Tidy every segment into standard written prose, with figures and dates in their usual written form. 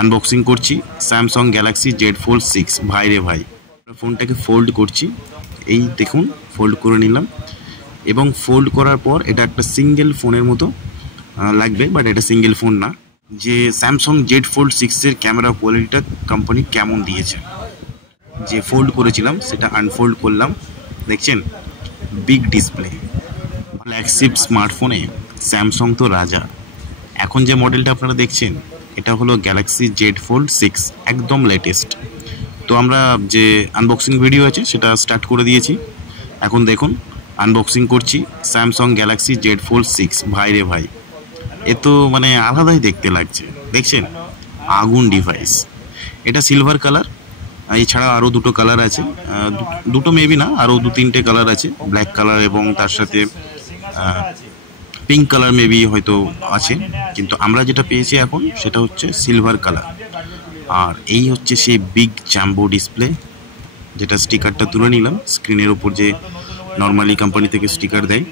Unboxing করছি Samsung Galaxy Z fold 6। ভাই রে ভাই, ফোনটাকে ফোল্ড করছি, এই দেখুন ফোল্ড করে নিলাম। এবং ফোল্ড করার পর এটা একটা সিঙ্গেল ফোনের মতো লাগবে, বাট এটা সিঙ্গেল ফোন না। যে স্যামসাং জেড ফোল্ড 6-এর ক্যামেরা কোয়ালিটিটা কোম্পানি কেমন দিয়েছে, যে ফোল্ড করেছিলাম সেটা আনফোল্ড করলাম, দেখছেন বিগ ডিসপ্লে। ফ্ল্যাগশিপ স্মার্টফোনে স্যামসাং তো রাজা। এখন যে মডেলটা আপনারা দেখছেন এটা হলো গ্যালাক্সি জেড ফোল্ড 6, একদম লেটেস্ট। তো আমরা যে আনবক্সিং ভিডিও আছে সেটা স্টার্ট করে দিয়েছি। এখন দেখুন আনবক্সিং করছি স্যামসাং গ্যালাক্সি জেড ফোল্ড 6। ভাই রে ভাই, এ তো মানে আলাদাই দেখতে লাগছে, দেখছেন আগুন ডিভাইস। এটা সিলভার কালার, এছাড়া আরও দুটো কালার আছে, দুটো মেবি না, আরও 2-3টে কালার আছে, ব্ল্যাক কালার এবং তার সাথে পিঙ্ক কালার মেবি হয়তো আছে, কিন্তু আমরা যেটা পেয়েছি এখন সেটা হচ্ছে সিলভার কালার। আর এই হচ্ছে সেই বিগ জাম্বো ডিসপ্লে, যেটা স্টিকারটা তুলে নিলাম স্ক্রিনের ওপর, যে নর্মালি কোম্পানি থেকে স্টিকার দেয়।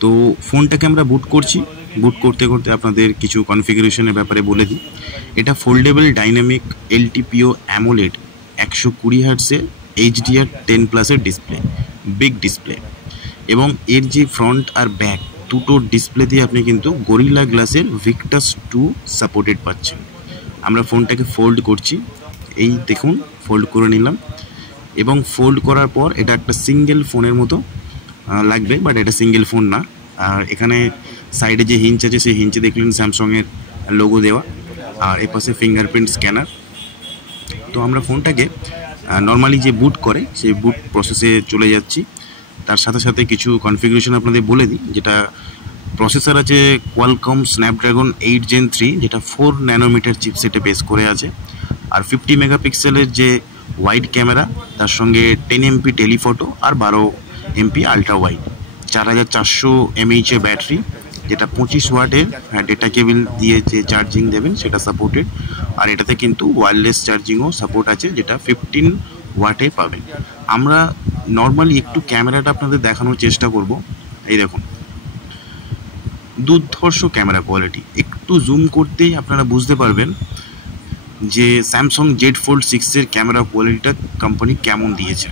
তো ফোনটাকে আমরা বুট করছি, বুট করতে করতে আপনাদের কিছু কনফিগারেশনের ব্যাপারে বলে দিই। এটা ফোল্ডেবল ডাইনামিক এলটিপিও অ্যামোলেড 120 হার্টসের HDR 10+-এর ডিসপ্লে, বিগ ডিসপ্লে। এবং এর যে ফ্রন্ট আর ব্যাক দুটো ডিসপ্লে দিয়ে আপনি কিন্তু গরিলা গ্লাসের ভিক্টাস 2 সাপোর্টেড পাচ্ছেন। আমরা ফোনটাকে ফোল্ড করছি, এই দেখুন ফোল্ড করে নিলাম। এবং ফোল্ড করার পর এটা একটা সিঙ্গেল ফোনের মতো লাগবে, বাট এটা সিঙ্গেল ফোন না। আর এখানে সাইডে যে হিঞ্চ আছে সেই হিঞ্চে দেখলেন স্যামসাংয়ের লোগো দেওয়া, আর এ পাশে ফিঙ্গারপ্রিন্ট স্ক্যানার। তো আমরা ফোনটাকে নর্মালি যে বুট করে সেই বুট প্রসেসে চলে যাচ্ছি। তার সাথে সাথে কিছু কনফিগারেশন আপনাদের বলে দিই। যেটা প্রসেসর আছে কোয়ালকম স্ন্যাপড্রাগন 8 Gen 3, যেটা 4 ন্যানোমিটার চিপসেটে বেস করে আছে। আর 50 মেগাপিক্সেলের যে ওয়াইড ক্যামেরা, তার সঙ্গে 10 MP টেলিফটো আর 12 MP আলট্রা ওয়াইড। 4400 mAh এর ব্যাটারি, যেটা 25 ওয়াটের ডেটা কেবল দিয়ে যে চার্জিং দেবেন সেটা সাপোর্টেড। আর এটাতে কিন্তু ওয়্যারলেস চার্জিংও সাপোর্ট আছে, যেটা 15 ওয়াটে পাবেন। আমরা নর্মালি একটু ক্যামেরাটা আপনাদের দেখানোর চেষ্টা করব। এই দেখুন দুর্ধর্ষ ক্যামেরা কোয়ালিটি, একটু জুম করতেই আপনারা বুঝতে পারবেন যে স্যামসাং জেড ফোল্ড 6-এর ক্যামেরা কোয়ালিটিটা কোম্পানি কেমন দিয়েছে।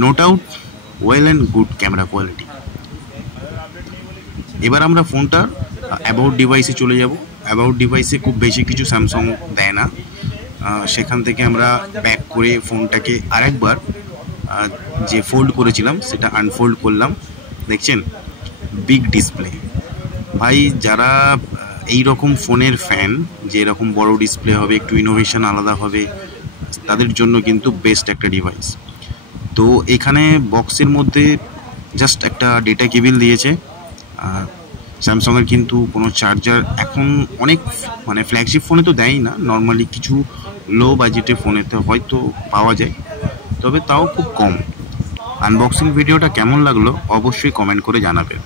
No doubt well and good camera quality. এবার আমরা ফোনটার অ্যাবাউট ডিভাইসে চলে যাব। অ্যাবাউট ডিভাইসে খুব বেশি কিছু স্যামসাং দেয় না, সেখান থেকে আমরা ব্যাক করে ফোনটাকে আরেকবার যে ফোল্ড করেছিলাম সেটা আনফোল্ড করলাম, দেখছেন বিগ ডিসপ্লে। ভাই যারা এই রকম ফোনের ফ্যান, যে এরকম বড় ডিসপ্লে হবে, একটু ইনোভেশন আলাদা হবে, তাদের জন্য কিন্তু বেস্ট একটা ডিভাইস। তো এখানে বক্সের মধ্যে জাস্ট একটা ডেটা কেবল দিয়েছে। স্যামসাংয়ের কিন্তু কোনো চার্জার এখন অনেক মানে ফ্ল্যাগশিপ ফোনে তো দেয়ই না, নর্মালি কিছু লো বাজেটের ফোনেতে হয়তো পাওয়া যায়, তবে তাও খুব কম। আনবক্সিং ভিডিওটা কেমন লাগলো অবশ্যই কমেন্ট করে জানাবেন।